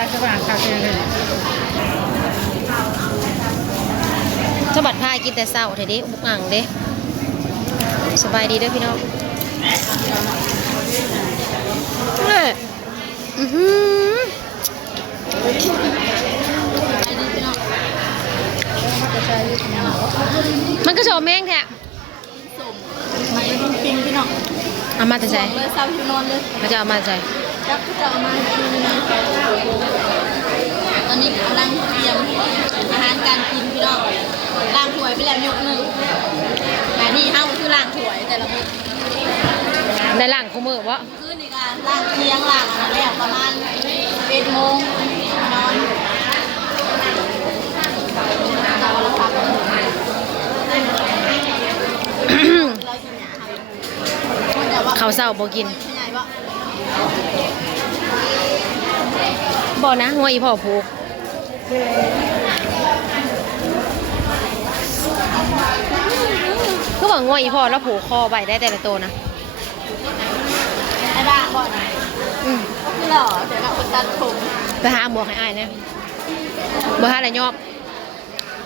าสว่างคาเฟ่เลยสบัดพายกินแต่เศร้าเถอะดิบุกอ่างเด้สบายดีเด้อพี่น้องมันก็ชอบแมงแท้มันเป็นปิ้งพี่น้องเอามาแต่ใจเลยเศร้าอยู่นอนเลยมาจะเอามาใจจับจะเอามากินนะตอนนี้กำลังเตรียมอาหารการกินพี่น้องล้างถ้วยไปแล้วยกหนึ่งแต่นี่เฮาคือล้างถ้วยแต่ละมื้อในหลังคู่มือวะคืนนี้ก็ล้างเที่ยงล้างอะไรแล้วประมาณ11 โมงนอนเขาเศร้าบ่กินบ่นะหัวอีพ่อผูกก็บอกงัวอีพ่อแล้วผูกคอใบได้แต่ละตัวนะไอ้บ้าบ่นะก็คือหล่อเดี๋ยวเราไปตัดผมไปหาหมวกให้อ้ายเนี่ยบ่หาอะไรยอบ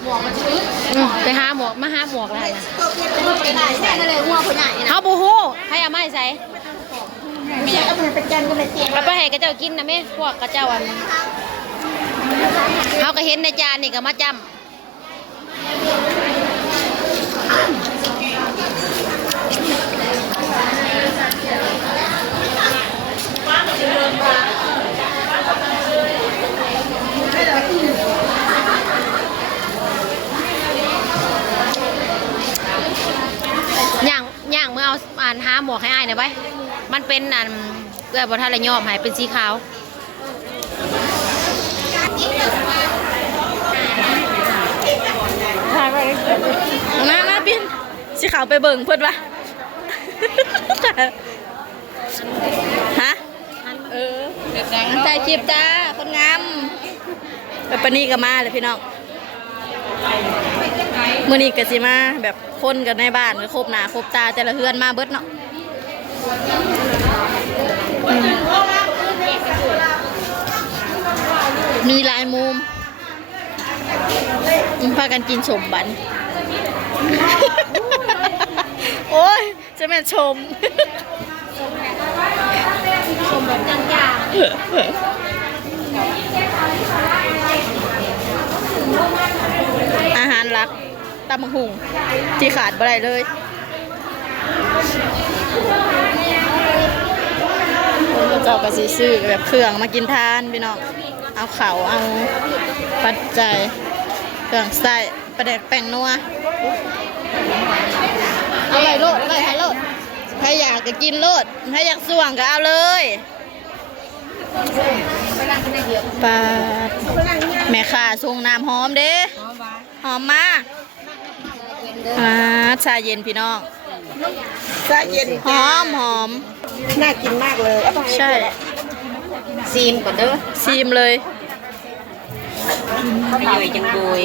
หมวกมันชื้นไปหาหมวกมาหาหมวกอะไรนะไปไหนใส่เลยหัวคนใหญ่นะเขาบูฮู้ให้อาม่ใส่ไม่ใช่เอาไปเป็นจันก็เลยเตียงแล้วไปให้กระเจ้ากินนะแม่พวกกระเจ้าอันเขาก็เห็นในจานนี่ก็มาจำย่างเมื่อเอาหาหมวกให้อ้ายหน่อยไว้มันเป็นอันเกลือบทัลยอมหายเป็นสีขาวมาบินสีขาวไปเบิ่งเพิ่นวะฮะถ่ายคลิปจ้าคนงามปนี่ก็มาเลยพี่น้องมื้อนี้ก็สิมาแบบคนกันในบ้านก็ครบหน้าครบตาแต่ละเฮือนมาเบิดเนาะมีหลายมุมพากันกินสมบันโอ้ยจะแม่ชมแบบจางๆอาหารหลักตำบักหุ่งที่ขาดบ่ได้เลยเจ้าก็สิซื้อแบบเครื่องมากินทานพี่น้องเอาเข่าเอาปัจจัยเครื่องใส่ประเด็กแป้งนัวเอาเลยโลดเลยให้โลดใครอยากก็กินโลดใครอยากส่วงก็เอาเลยปลาแม่ข่าส่งน้ำหอมเด้หอมมากชาเย็นพี่น้องชาเย็นหอมน่ากินมากเลยใช่ซีมก่อนเด้อซีมเลยไม่ย่อยจังบุย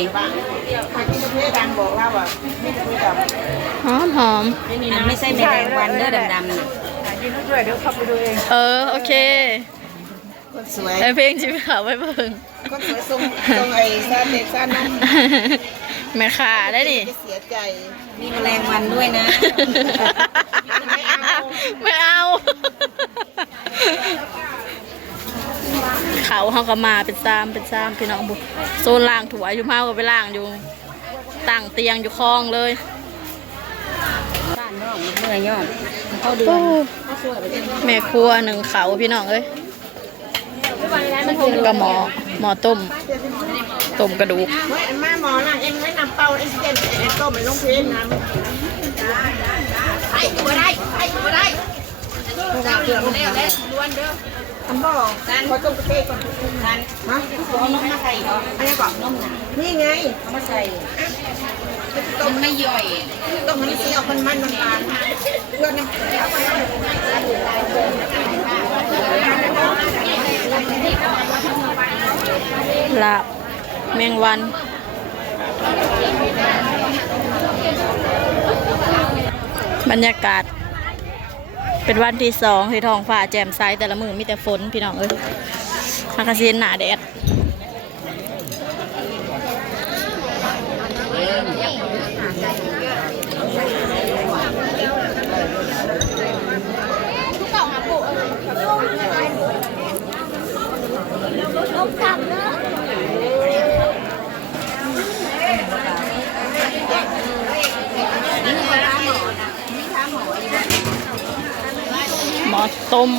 ดังบอกว่าแบบหอมมันไม่ใช่แมลงวันเด้อดำๆน่ะกินด้วยเดี๋ยวขับไปดูเองโอเคคนสวยเพลงชีวิตเขาไปเบิ่งคนสวยทรงไอ้ซาเด็กซาน้ำแม่ขาได้ดิเสียใจมีแมลงวันด้วยนะไม่เอาเขาก็มาเป็นซ้ำพี่น้องบุโซนล่างถั่วอยู่เมาก็ไปล่างอยู่ตั้งเตียงอยู่คลองเลยบ้านน้องเมื่อยย่อมเขาเดือนแม่ครัวหนึ่งเขาพี่น้องเอ้ยก็หมอต้มกระดูกมาหมอน่ะเองไม่นำเป้าไอ้เจนไอ้ต้มไอ้ลงเพลงนะไอ้ตัวได้เจ้าเหลืองแล้วล้วนเด้อทำบ่ขอต้มกระเทยก่อนกันฮะเอานมมาใส่เหรออะไรก่อนนมน่ะนี่ไงเอามาใส่มันไม่ย่อยต้มมันเสียเอามันบางเพื่อนลาบแมงวันบรรยากาศเป็นวันที่2ที่ท้องฟ้าแจ่มใสแต่ละมือมีแต่ฝนพี่น้องเอ้ยอากาศเย็นหนาแดด หมอต้ม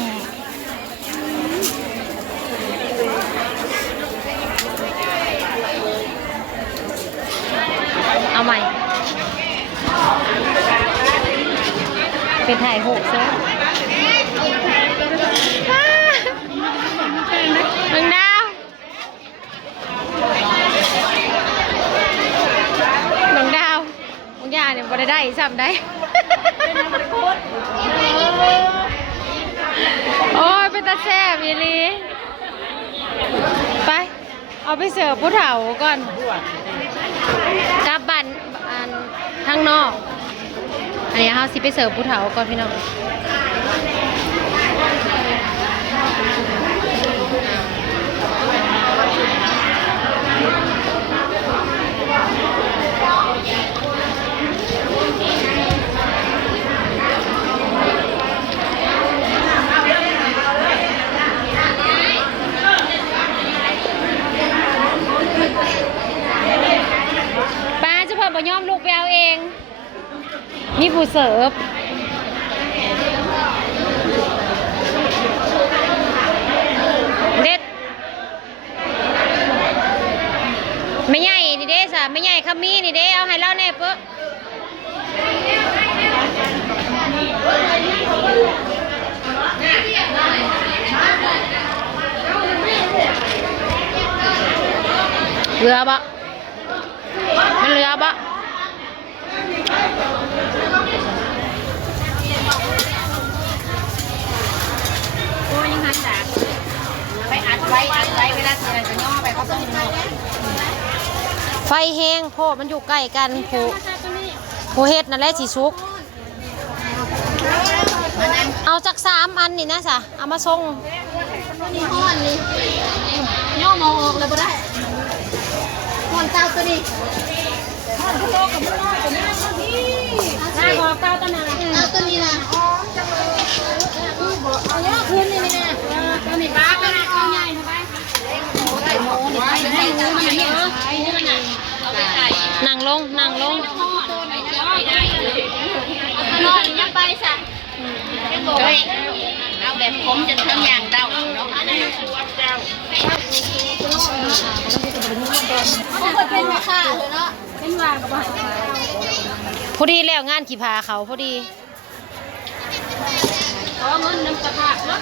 เอาใหม่เป็นถ่ายหกเซ่มึงดาวมึงดาวมึงยาเนี่ยบ่ได้ซ้ำได้โอ้ยเป็นตาแซ่บอีหลีไปเอาไปเสิร์ฟผู้เฒ่าก่อนกลับบ้านทางนอกอันนี้เขาสิไปเสิร์ฟผู้เฒ่าก่อนพี่น้องป้าเฉพาะบ่ยอมลูกไปเอาเองมีผู้เสิร์ฟเด็ดไม่ใหญ่นี่เด้สะไม่ใหญ่ขมีนี่เด้เอาให้เล่าแน่เพื่อเรือบ่มันเรือบ่ไปอัดไว้เวลาที่เราจะย่อไปเขาต้องย่อ ไฟแห้งโพดมันอยู่ใกล้กันผู้เฮ็ดนั่นแหละสิสุกเอาจาก3 อันนี่นะสะเอามาส่ง นี่ห้อนนี่ย่อมองออกเลยบ่ได้ห้อนเต้าตัวนี้ห้อนพะโล้กับมันน้อยตัวนี้มันพี่ได้บอกเต้าตัวนั้นเต้าตัวนี้นะอ๋อจังเลยเอาย่อขึ้นนี่นะตัวนี้บ้าตัวนี้เอาใหญ่นะไปได้หมูนี่ไปได้หมูมันนี่เหรอนี่มันน่ะเอาไปใส่ นั่งลงนั่งลง นอนยับไปซะเอาแบบผมจะทำอย่างเดาเนาะอันนี้เดาเขาเคยเป็นราคาเลยเนาะเป็นวางกับว่า พอดีแล้วงานขี่พาเขาพอดี ขอเงินน้ำกระทะเนาะ